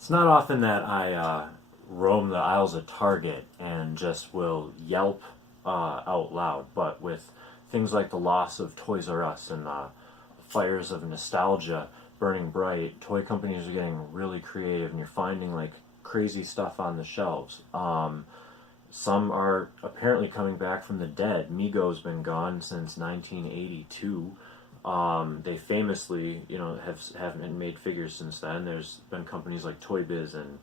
It's not often that I roam the aisles of Target and just will yelp out loud, but with things like the loss of Toys R Us and fires of nostalgia burning bright, toy companies are getting really creative, and you're finding like crazy stuff on the shelves. Some are apparently coming back from the dead. Mego's been gone since 1982. They famously, haven't made figures since then. There's been companies like Toy Biz and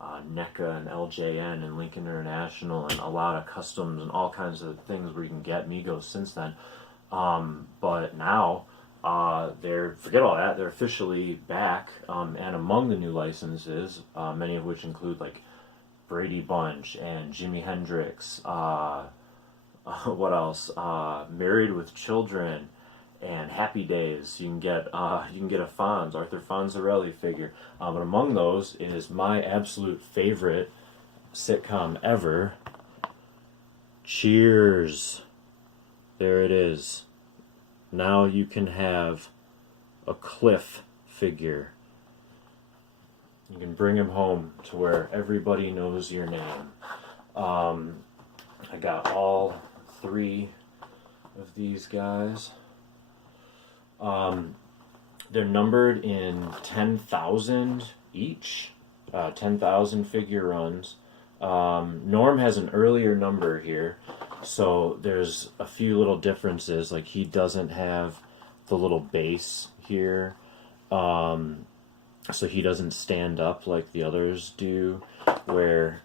NECA and LJN and Lincoln International and a lot of customs and all kinds of things where you can get Migos since then. But now they're forget all that. They're officially back, and among the new licenses, many of which include like Brady Bunch and Jimi Hendrix. What else? Married with Children and Happy Days. You can get a Arthur Fonzarelli figure. But among those is my absolute favorite sitcom ever, Cheers. There it is. Now you can have a Cliff figure. You can bring him home to where everybody knows your name. I got all three of these guys. They're numbered in 10,000 each, 10,000 figure runs. Norm has an earlier number here, so there's a few little differences. Like he doesn't have the little base here, so he doesn't stand up like the others do, where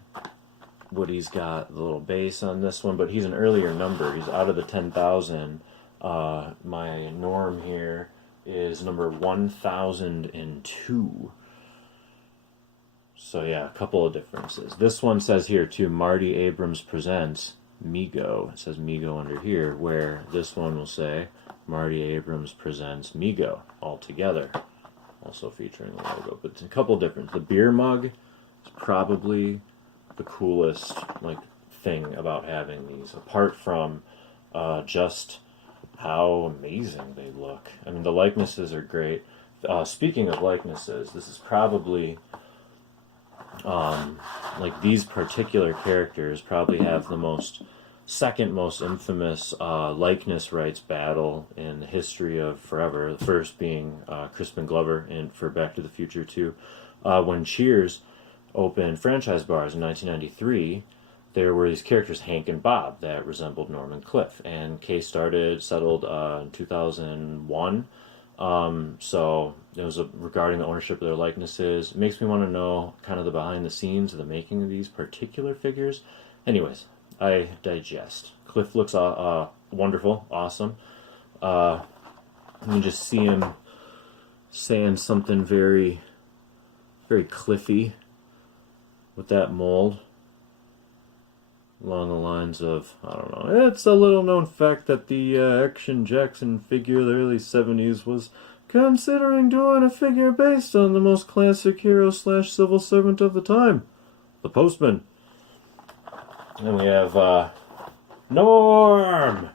Woody's got the little base on this one, but he's an earlier number. He's out of the 10,000. My Norm here is number 1002. So yeah, a couple of differences. This one says here too, Marty Abrams presents Mego. It says Mego under here, where this one will say Marty Abrams presents Mego all together. Also featuring the logo, but it's a couple different. The beer mug is probably the coolest thing about having these, apart from just how amazing they look. I mean, the likenesses are great. Speaking of likenesses, this is probably these particular characters probably have the second most infamous likeness rights battle in the history of forever. The first being Crispin Glover for Back to the Future 2. When Cheers opened franchise bars in 1993, there were these characters, Hank and Bob, that resembled Norm and Cliff. And case settled in 2001. So it was regarding the ownership of their likenesses. It makes me want to know kind of the behind the scenes of the making of these particular figures. Anyways, I digest. Cliff looks wonderful, awesome. You can just see him saying something very, very Cliffy with that mold. Along the lines of, I don't know, it's a little known fact that the Action Jackson figure of the early 70s was considering doing a figure based on the most classic hero / civil servant of the time, the Postman. Then we have Norm.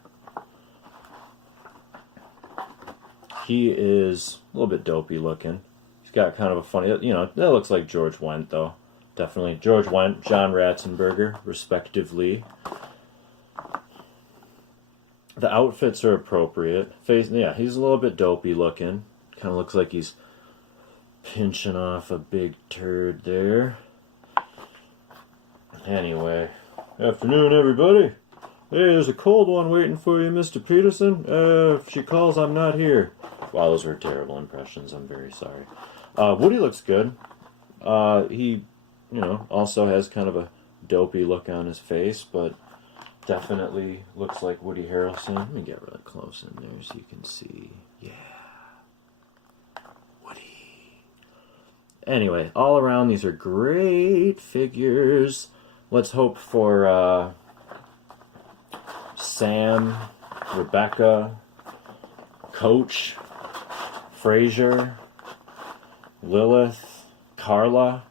He is a little bit dopey looking. He's got kind of a funny, that looks like George Wendt though. Definitely George Wendt, John Ratzenberger, respectively. The outfits are appropriate. He's a little bit dopey looking. Kind of looks like he's pinching off a big turd there. Anyway, afternoon, everybody. Hey, there's a cold one waiting for you, Mr. Peterson. If she calls, I'm not here. Wow, those were terrible impressions. I'm very sorry. Woody looks good. He also has kind of a dopey look on his face, but definitely looks like Woody Harrelson. Let me get really close in there so you can see. Yeah. Woody. Anyway, all around, these are great figures. Let's hope for Sam, Rebecca, Coach, Frasier, Lilith, Carla.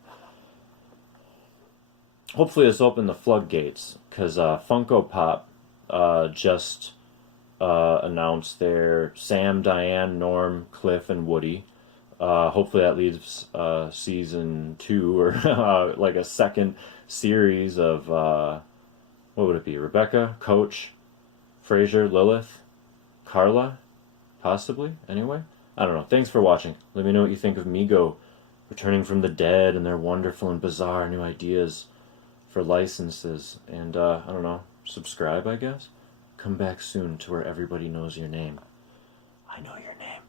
Hopefully this opened the floodgates, because Funko Pop just announced their Sam, Diane, Norm, Cliff, and Woody Hopefully that leaves season 2 or like a second series of what would it be? Rebecca, Coach, Frasier, Lilith, Carla, possibly. Anyway, I don't know. Thanks for watching. Let me know what you think of Mego returning from the dead and their wonderful and bizarre new ideas for licenses. And I don't know. Subscribe, I guess. Come back soon to where everybody knows your name. I know your name.